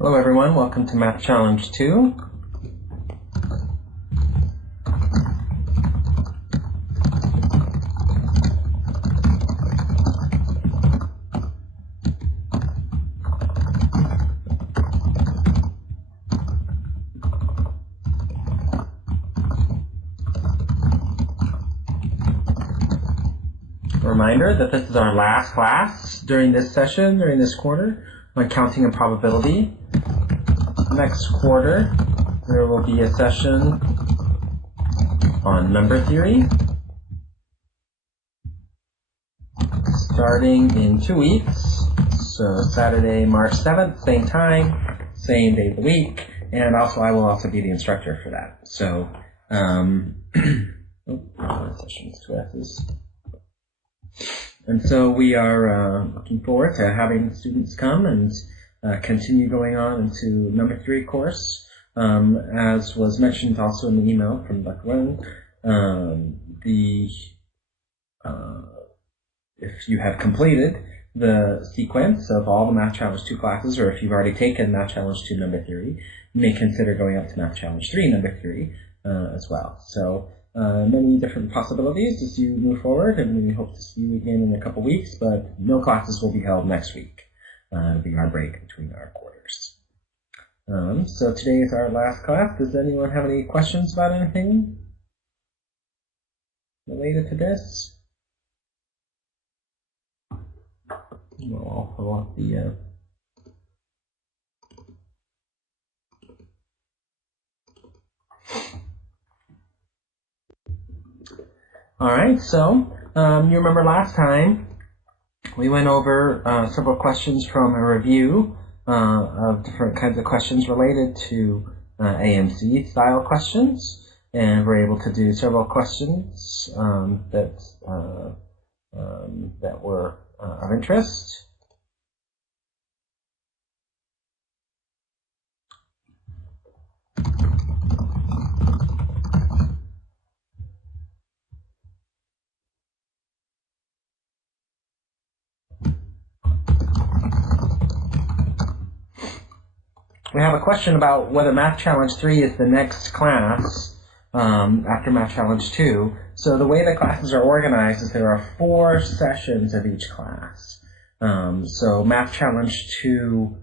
Hello everyone, welcome to Math Challenge 2. A reminder that this is our last class during this session, during this quarter, on counting and probability. Next quarter, there will be a session on number theory, starting in 2 weeks. So Saturday, March 7th, same time, same day of the week, and also I will also be the instructor for that. So, sessions, 2 S's. And so we are looking forward to having students come and continue going on into number 3 course. As was mentioned also in the email from Dr. Ragozzine, if you have completed the sequence of all the Math Challenge 2 classes, or if you've already taken Math Challenge 2 number theory, you may consider going up to Math Challenge 3 number theory as well. So many different possibilities as you move forward, and we hope to see you again in a couple weeks, but no classes will be held next week. It'll be our break between our quarters. So today is our last class. Does anyone have any questions about anything related to this? We'll fill out the all right, so you remember last time we went over several questions from a review of different kinds of questions related to AMC style questions, and we're able to do several questions that were of interest. We have a question about whether Math Challenge 3 is the next class after Math Challenge 2. So the way the classes are organized is there are 4 sessions of each class. So Math Challenge 2,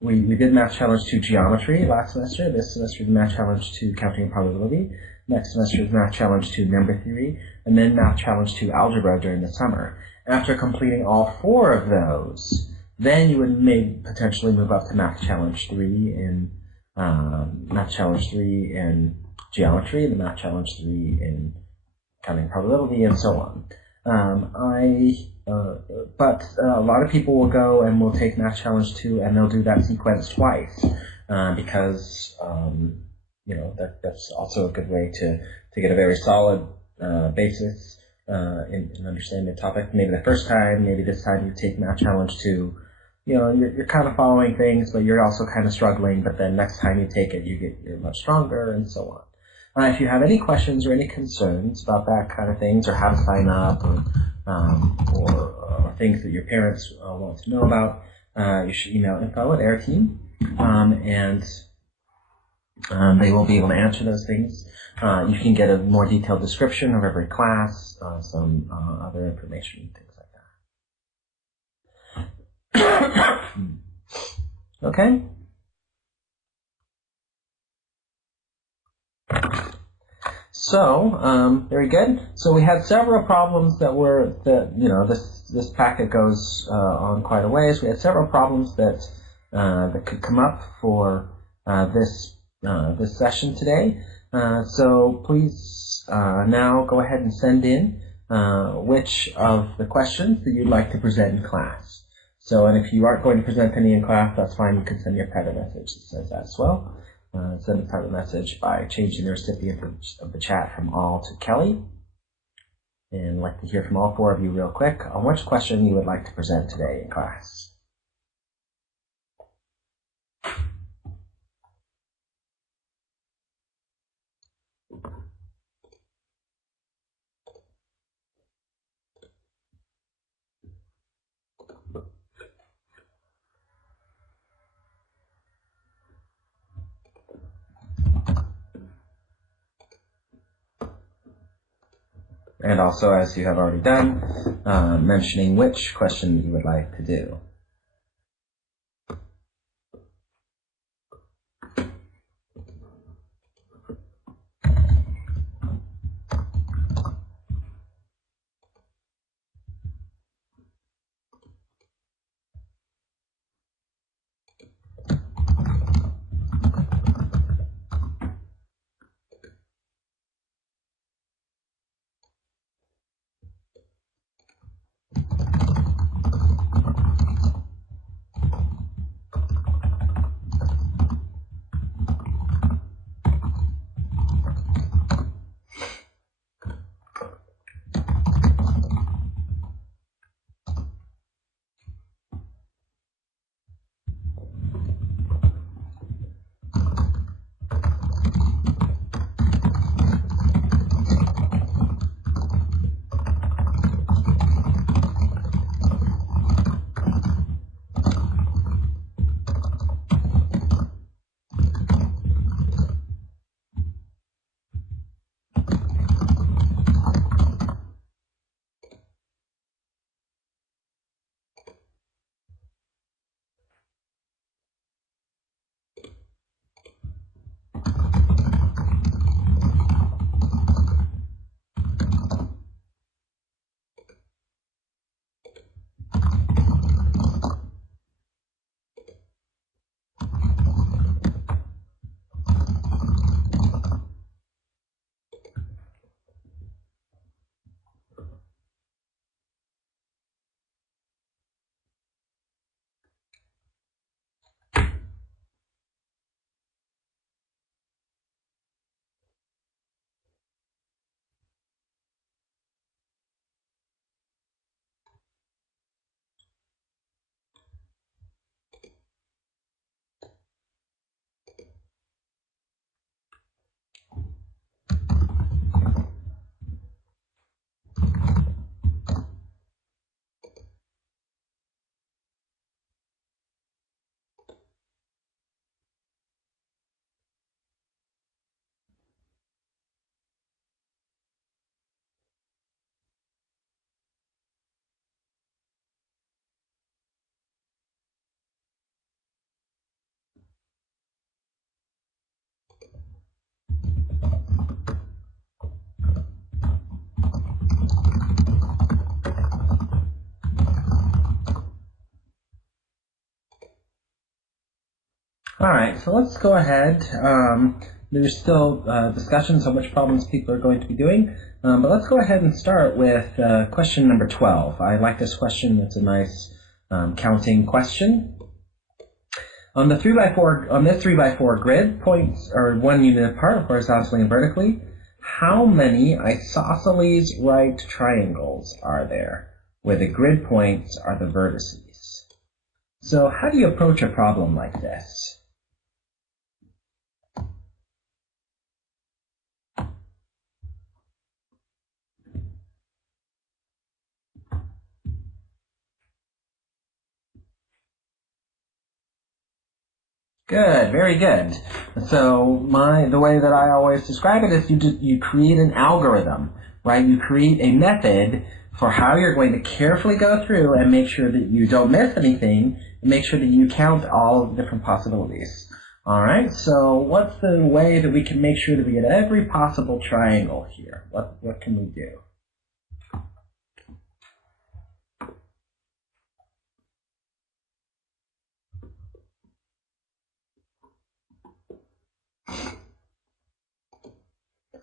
we did Math Challenge 2 Geometry last semester. This semester is Math Challenge 2 Counting and Probability. Next semester is Math Challenge 2 Number Theory. And then Math Challenge 2 Algebra during the summer. After completing all 4 of those, then you would maybe potentially move up to Math Challenge 3 in Geometry, the Math Challenge 3 in Counting Probability, and so on. But a lot of people will go and will take Math Challenge 2 and they'll do that sequence twice because that's also a good way to get a very solid basis in understanding the topic. Maybe the first time, maybe this time you take Math Challenge 2. You're kind of following things, but you're also kind of struggling. But then next time you take it, you're much stronger, and so on. If you have any questions or any concerns about that kind of things, or how to sign up, or things that your parents want to know about, you should email info@Areteem, and they will be able to answer those things. You can get a more detailed description of every class, some other information, things like that. Okay. So, very good. So we had several problems this packet goes on quite a ways. We had several problems that could come up for this session today. So please now go ahead and send in which of the questions that you'd like to present in class. So, and if you aren't going to present any in class, that's fine. You can send your private message that says that as well. Send a private message by changing the recipient of the chat from all to Kelly. And I'd like to hear from all 4 of you real quick on which question you would like to present today in class. And also, as you have already done, mentioning which question you would like to do. All right, so let's go ahead. There's still discussions on which problems people are going to be doing, but let's go ahead and start with question number 12. I like this question. It's a nice counting question. On the 3x4, on this 3x4 grid, points are 1 unit apart, horizontally and vertically. How many isosceles right triangles are there, where the grid points are the vertices? So how do you approach a problem like this? Good, very good. So the way that I always describe it is you create an algorithm, right? You create a method for how you're going to carefully go through and make sure that you don't miss anything, and make sure that you count all of the different possibilities. All right, so what's the way that we can make sure that we get every possible triangle here? What can we do?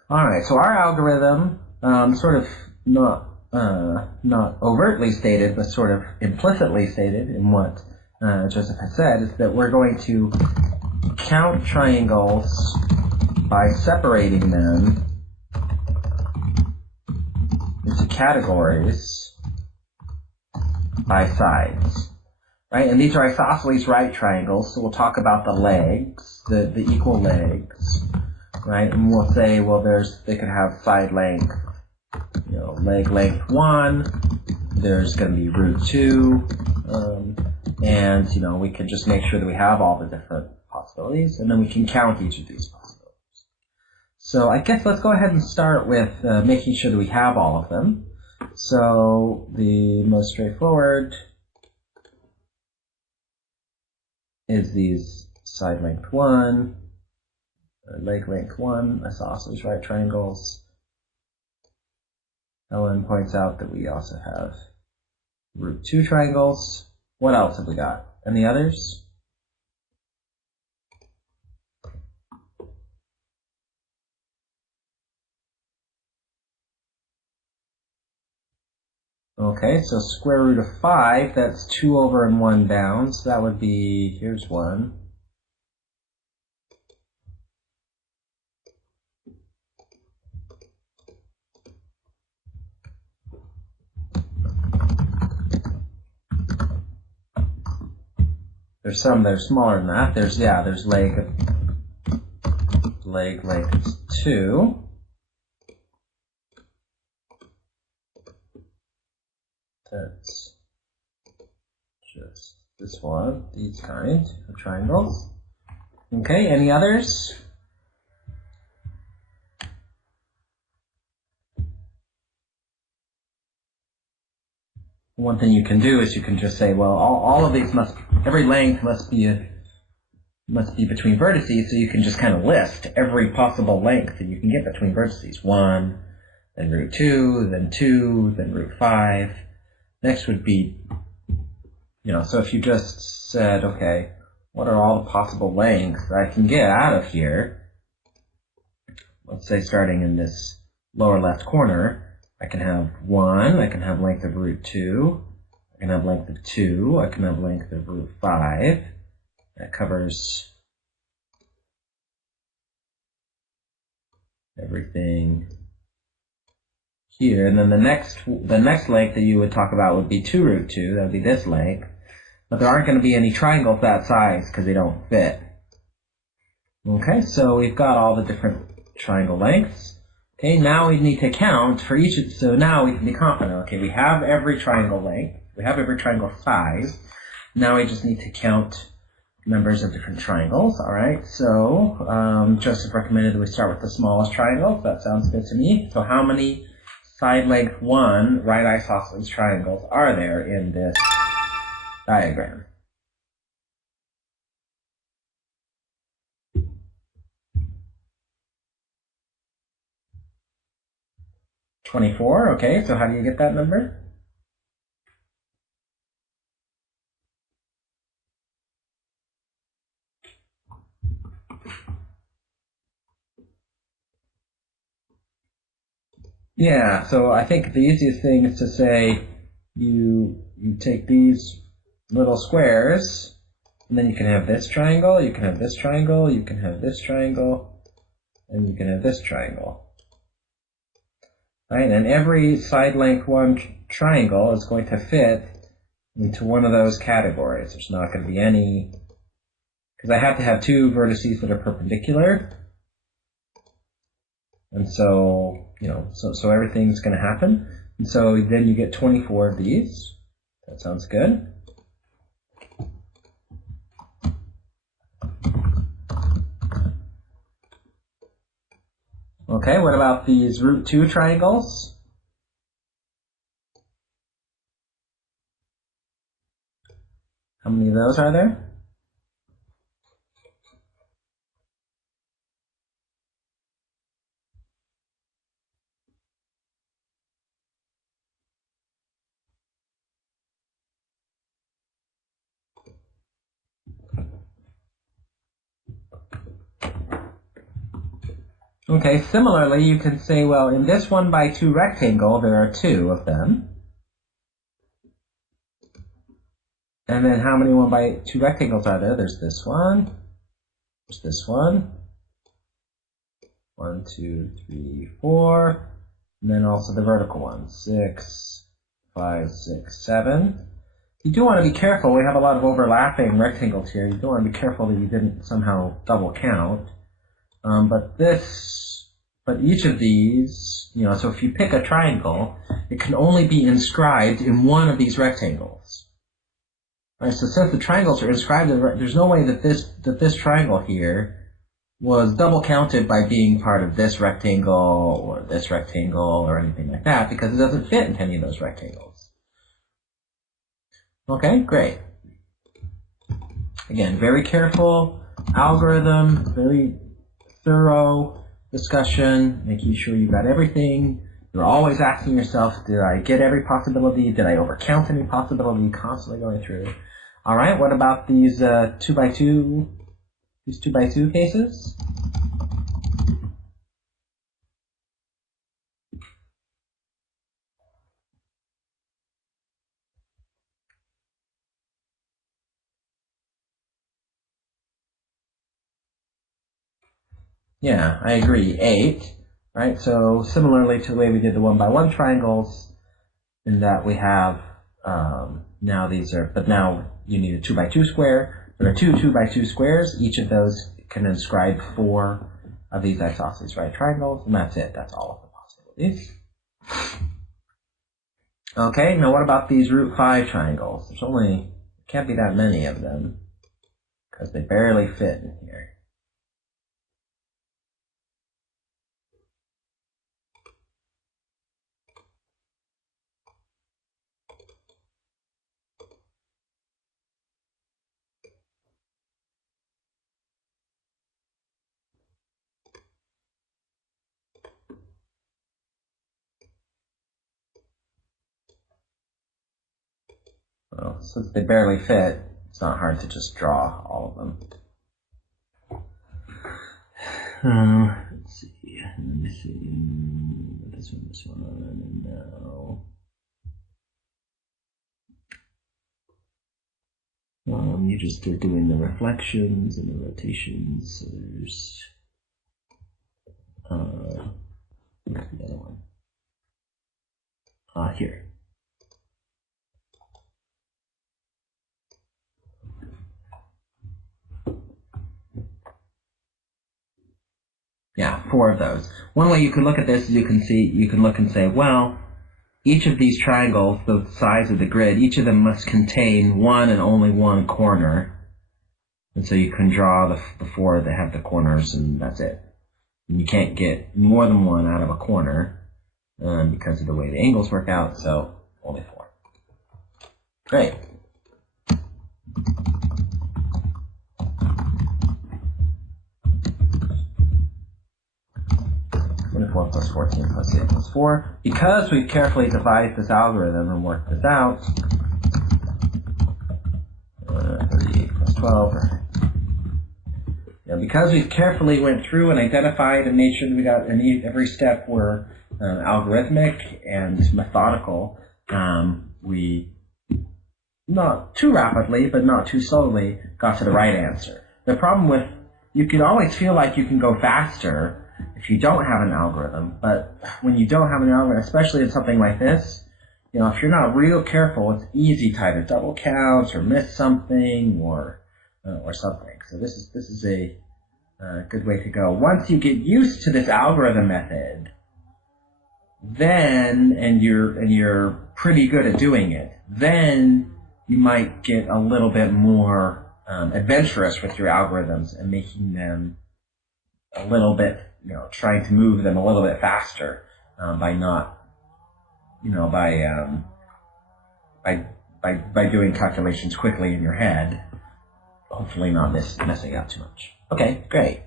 All right, so our algorithm, sort of not overtly stated, but sort of implicitly stated in what Joseph has said, is that we're going to count triangles by separating them into categories by sides, right? And these are isosceles right triangles, so we'll talk about the legs, the equal legs, right? And we'll say, well, they could have side length, leg length 1, there's going to be root 2, and, we can just make sure that we have all the different possibilities, and then we can count each of these possibilities. So I guess let's go ahead and start with making sure that we have all of them. So the most straightforward is these side length 1, leg length 1, isosceles right triangles. Ellen points out that we also have root 2 triangles. What else have we got? Any others? Okay, so square root of 5, that's 2 over and 1 down, so that would be, here's 1. There's some that are smaller than that. There's leg length 2. That's just this one, these kind of triangles. Okay, any others? One thing you can do is you can just say, well, all of these every length must be between vertices, so you can just kind of list every possible length that you can get between vertices. 1, then root 2, then 2, then root 5. Next would be, so if you just said, okay, what are all the possible lengths that I can get out of here? Let's say starting in this lower left corner, I can have 1, I can have length of root 2, I can have length of 2, I can have length of root 5. That covers everything here. And then the next length that you would talk about would be 2 root 2, that would be this length. But there aren't going to be any triangles that size because they don't fit. Okay, so we've got all the different triangle lengths. Okay, now we need to count for each, so now we can be confident. Okay, we have every triangle length, we have every triangle size. Now we just need to count numbers of different triangles. All right, so Joseph recommended that we start with the smallest triangle. That sounds good to me. So how many side length 1 right isosceles triangles are there in this diagram? $24, okay, so how do you get that number? Yeah, so I think the easiest thing is to say you take these little squares, and then you can have this triangle, you can have this triangle, you can have this triangle, and you can have this triangle. Right, and every side length 1 triangle is going to fit into one of those categories. There's not going to be any, because I have to have 2 vertices that are perpendicular. And so, so everything's going to happen. And so then you get 24 of these. That sounds good. Okay, what about these root 2 triangles? How many of those are there? Okay, similarly, you can say, well, in this 1 by 2 rectangle, there are 2 of them. And then how many 1 by 2 rectangles are there? There's this one. There's this one. 1, 2, 3, 4. And then also the vertical one. 6, 5, 6, 7. You do want to be careful. We have a lot of overlapping rectangles here. You do want to be careful that you didn't somehow double count. But each of these, so if you pick a triangle, it can only be inscribed in one of these rectangles. Right, so since the triangles are inscribed, there's no way that this triangle here was double counted by being part of this rectangle or anything like that, because it doesn't fit into any of those rectangles. Okay, great. Again, very careful algorithm, very thorough discussion, making sure you got everything. You're always asking yourself, did I get every possibility? Did I overcount any possibility? Constantly going through. All right, what about these 2x2 cases? Yeah, I agree. 8, right? So similarly to the way we did the 1x1 triangles, in that we have now these are, but now you need a 2x2 square. There are two 2x2 squares. Each of those can inscribe 4 of these isosceles right triangles, and that's it. That's all of the possibilities. Okay, now what about these root 5 triangles? Can't be that many of them, because they barely fit in here. Well, since they barely fit, it's not hard to just draw all of them. Let's see. Let me see. This one, and now. You just are doing the reflections and the rotations. So there's where's the other one? Here. Yeah, 4 of those. One way you can look at this is you can look and say, well, each of these triangles, the size of the grid, each of them must contain one and only one corner. And so you can draw the 4 that have the corners, and that's it. And you can't get more than one out of a corner because of the way the angles work out, so only 4. Great. Four plus 14 plus 8 plus 4. Because we've carefully devised this algorithm and worked this out, 38 plus 12. Because we've carefully went through and identified and made sure that we got every step were algorithmic and methodical, we not too rapidly but not too slowly got to the right answer. The problem with, you can always feel like you can go faster if you don't have an algorithm, but when you don't have an algorithm, especially in something like this, if you're not real careful, it's easy to either double count or miss something or something. So this is a good way to go. Once you get used to this algorithm method, then and you're pretty good at doing it, then you might get a little bit more adventurous with your algorithms and making them a little bit, trying to move them a little bit faster by doing calculations quickly in your head, hopefully not messing up too much. Okay, great.